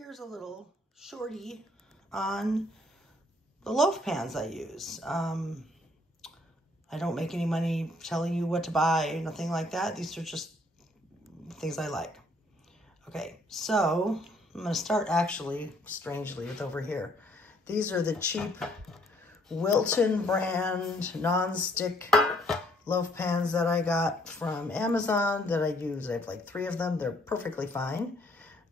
here's a little shorty on the loaf pans I use. I don't make any money telling you what to buy, nothing like that. These are just things I like. Okay, so I'm gonna start actually, strangely, with over here. These are the cheap Wilton brand nonstick loaf pans that I got from Amazon that I use. I have like 3 of them. They're perfectly fine.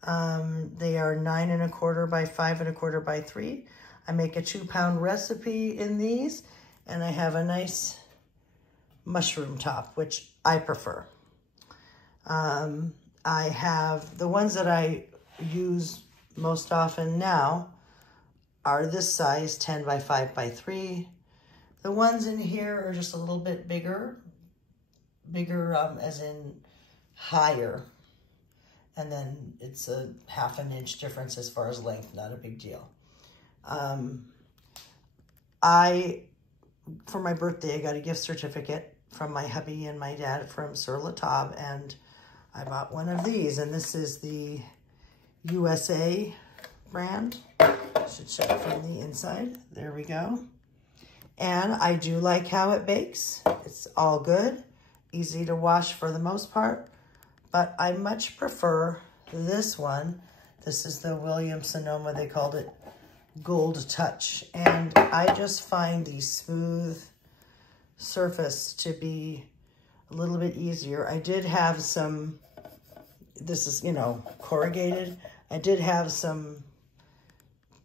They are 9 1/4 by 5 1/4 by 3. I make a 2-pound recipe in these, and I have a nice mushroom top, which I prefer. I have the ones that I use most often now are this size, 10 by 5 by 3. The ones in here are just a little bit bigger as in higher. And then it's a 1/2 inch difference as far as length, not a big deal. For my birthday, I got a gift certificate from my hubby and my dad from Challah, and I bought one of these, and this is the USA brand. Should show it from the inside. There we go. And I do like how it bakes. It's all good, easy to wash for the most part, but I much prefer this one. This is the Williams-Sonoma, they called it Gold Touch. And I just find the smooth surface to be a little bit easier. I did have some, this is, you know, corrugated. I did have some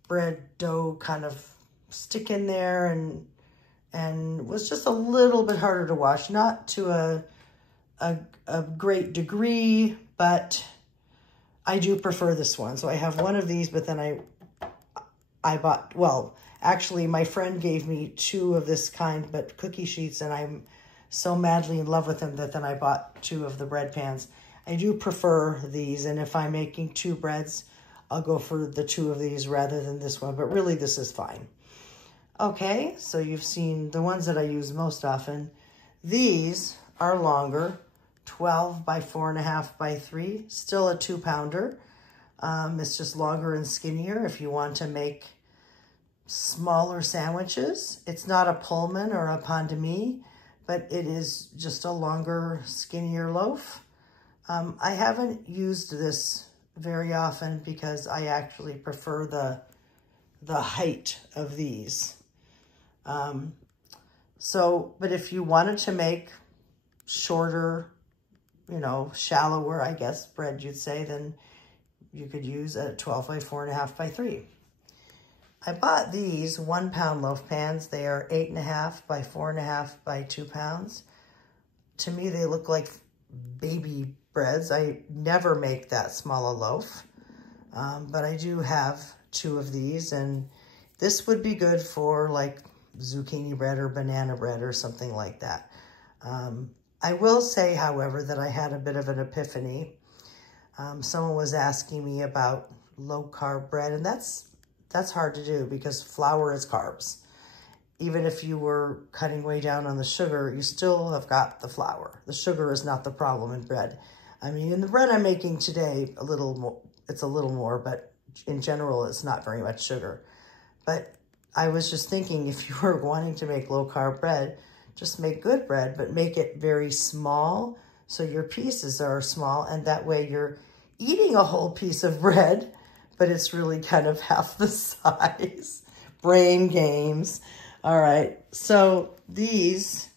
bread dough kind of stick in there and was just a little bit harder to wash. Not to a great degree, but I do prefer this one. So I have one of these, but then I bought, well, actually my friend gave me 2 of this kind, but cookie sheets, and I'm so madly in love with them that then I bought 2 of the bread pans. I do prefer these, and if I'm making 2 breads, I'll go for the 2 of these rather than this one, but really this is fine. Okay, so you've seen the ones that I use most often. These are longer, 12 by 4 1/2 by 3, still a 2-pounder. It's just longer and skinnier if you want to make smaller sandwiches. It's not a Pullman or a pain de mie, but it is just a longer, skinnier loaf. I haven't used this very often because I actually prefer the height of these. But if you wanted to make shorter, you know, shallower, I guess, bread, you'd say, then you could use a 12 by 4 1/2 by 3. I bought these 1-pound loaf pans. They are 8 1/2 by 4 1/2 by 2 pounds. To me, they look like baby breads. I never make that small a loaf, but I do have 2 of these, and this would be good for like zucchini bread or banana bread or something like that. I will say, however, that I had a bit of an epiphany. Someone was asking me about low-carb bread, and that's hard to do because flour is carbs. Even if you were cutting way down on the sugar, you still have got the flour. The sugar is not the problem in bread. I mean, in the bread I'm making today, it's a little more, but in general, it's not very much sugar. But I was just thinking, if you were wanting to make low-carb bread, just make good bread, but make it very small so your pieces are small, and that way you're eating a whole piece of bread, but it's really kind of half the size. Brain games. All right, so these,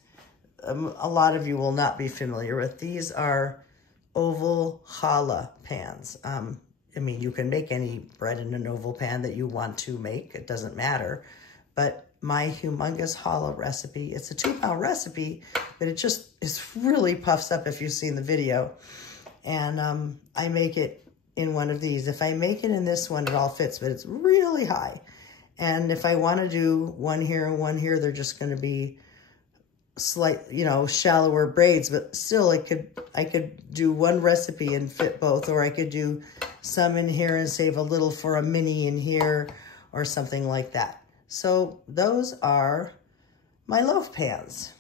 a lot of you will not be familiar with. These are oval challah pans. I mean, you can make any bread in an oval pan that you want to make. It doesn't matter. But my humongous challah recipe, it's a 2-pound recipe, but it really puffs up if you've seen the video. And I make it in one of these. If I make it in this one, it all fits, but it's really high. And if I want to do one here and one here, they're just going to be slight, you know, shallower braids, but still I could do one recipe and fit both, or I could do some in here and save a little for a mini in here or something like that. So those are my loaf pans.